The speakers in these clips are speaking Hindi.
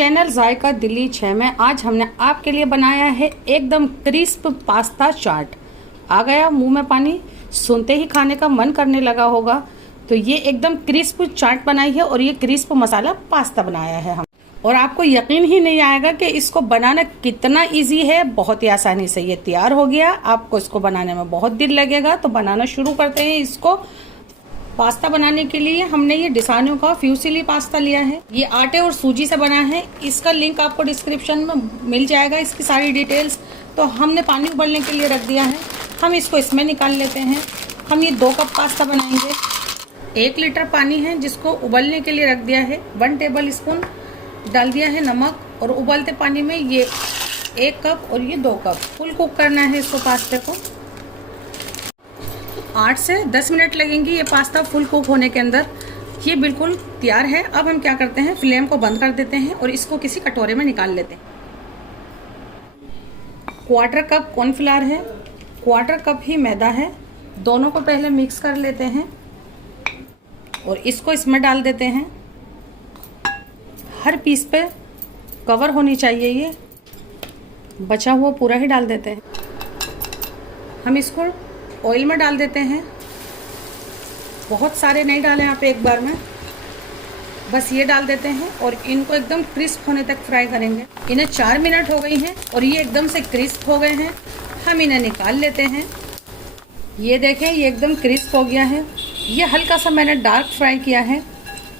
चैनल जायका दिल्ली 6 में आज हमने आपके लिए बनाया है एकदम क्रिस्प पास्ता चाट। आ गया मुंह में पानी, सुनते ही खाने का मन करने लगा होगा। तो ये एकदम क्रिस्प चाट बनाई है और ये क्रिस्प मसाला पास्ता बनाया है हम। और आपको यकीन ही नहीं आएगा कि इसको बनाना कितना इजी है। बहुत ही आसानी से ये तैयार हो गया। आपको इसको बनाने में बहुत दिन लगेगा, तो बनाना शुरू करते हैं इसको। पास्ता बनाने के लिए हमने ये डिसानो का फ्यूसिली पास्ता लिया है। ये आटे और सूजी से बना है। इसका लिंक आपको डिस्क्रिप्शन में मिल जाएगा, इसकी सारी डिटेल्स। तो हमने पानी उबलने के लिए रख दिया है। हम इसको इसमें निकाल लेते हैं। हम ये 2 कप पास्ता बनाएंगे। 1 लीटर पानी है जिसको उबलने के लिए रख दिया है। 1 टेबल स्पून डाल दिया है नमक, और उबलते पानी में ये 1 कप और ये 2 कप फुल कुक करना है इसको पास्ते को। 8 से 10 मिनट लगेंगे ये पास्ता फुल कुक होने के अंदर। ये बिल्कुल तैयार है। अब हम क्या करते हैं, फ्लेम को बंद कर देते हैं और इसको किसी कटोरे में निकाल लेते हैं। 1/4 कप कॉर्नफ्लावर है, 1/4 कप ही मैदा है। दोनों को पहले मिक्स कर लेते हैं और इसको इसमें डाल देते हैं। हर पीस पे कवर होनी चाहिए ये, बचा हुआ पूरा ही डाल देते हैं। हम इसको ऑयल में डाल देते हैं। बहुत सारे नहीं डालें आप एक बार में, बस ये डाल देते हैं और इनको एकदम क्रिस्प होने तक फ्राई करेंगे। इन्हें 4 मिनट हो गई हैं और ये एकदम से क्रिस्प हो गए हैं। हम इन्हें निकाल लेते हैं। ये देखें, ये एकदम क्रिस्प हो गया है। ये हल्का सा मैंने डार्क फ्राई किया है।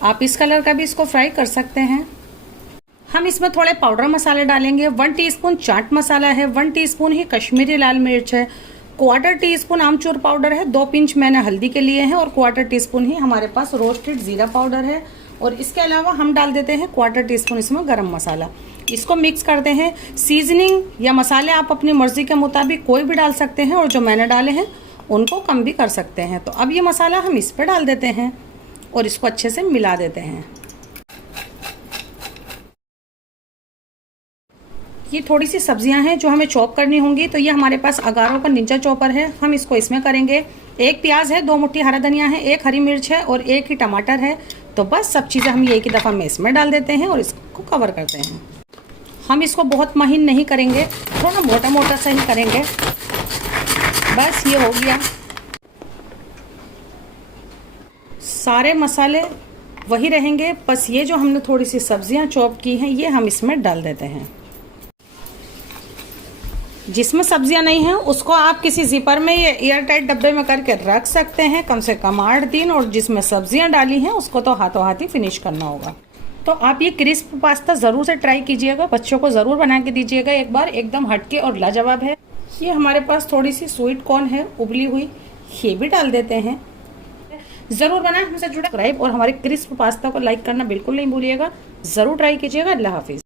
आप इस कलर का भी इसको फ्राई कर सकते हैं। हम इसमें थोड़े पाउडर मसाले डालेंगे। 1 टीस्पून चाट मसाला है, 1 टीस्पून ही कश्मीरी लाल मिर्च है, 1/4 टीस्पून आमचूर पाउडर है, 2 पिंच मैंने हल्दी के लिए हैं और 1/4 टीस्पून ही हमारे पास रोस्टेड जीरा पाउडर है। और इसके अलावा हम डाल देते हैं 1/4 टीस्पून इसमें गरम मसाला। इसको मिक्स करते हैं। सीजनिंग या मसाले आप अपनी मर्जी के मुताबिक कोई भी डाल सकते हैं, और जो मैंने डाले हैं उनको कम भी कर सकते हैं। तो अब ये मसाला हम इस पर डाल देते हैं और इसको अच्छे से मिला देते हैं। ये थोड़ी सी सब्जियां हैं जो हमें चॉप करनी होंगी। तो ये हमारे पास अगारो का निंजा चॉपर है, हम इसको इसमें करेंगे। 1 प्याज है, 2 मुट्ठी हरा धनिया है, 1 हरी मिर्च है और 1 ही टमाटर है। तो बस सब चीज़ें हम एक ही दफ़ा में इसमें डाल देते हैं और इसको कवर करते हैं। हम इसको बहुत महीन नहीं करेंगे, थोड़ा मोटा मोटा सा ही करेंगे। बस ये हो गया। सारे मसाले वही रहेंगे, बस ये जो हमने थोड़ी सी सब्जियां चॉप की हैं ये हम इसमें डाल देते हैं। जिसमें सब्जियां नहीं हैं उसको आप किसी जिपर में या एयर टाइट डब्बे में करके रख सकते हैं कम से कम 8 दिन। और जिसमें सब्जियां डाली हैं उसको तो हाथों हाथ ही फिनिश करना होगा। तो आप ये क्रिस्प पास्ता ज़रूर से ट्राई कीजिएगा, बच्चों को ज़रूर बना के दीजिएगा एक बार। एकदम हटके और लाजवाब है। ये हमारे पास थोड़ी सी स्वीट कॉर्न है उबली हुई, ये भी डाल देते हैं। ज़रूर बनाएं, हमसे जुड़े सब्सक्राइब और हमारे क्रिस्प पास्ता को लाइक करना बिल्कुल नहीं भूलिएगा। ज़रूर ट्राई कीजिएगा। अल्लाह हाफिज़।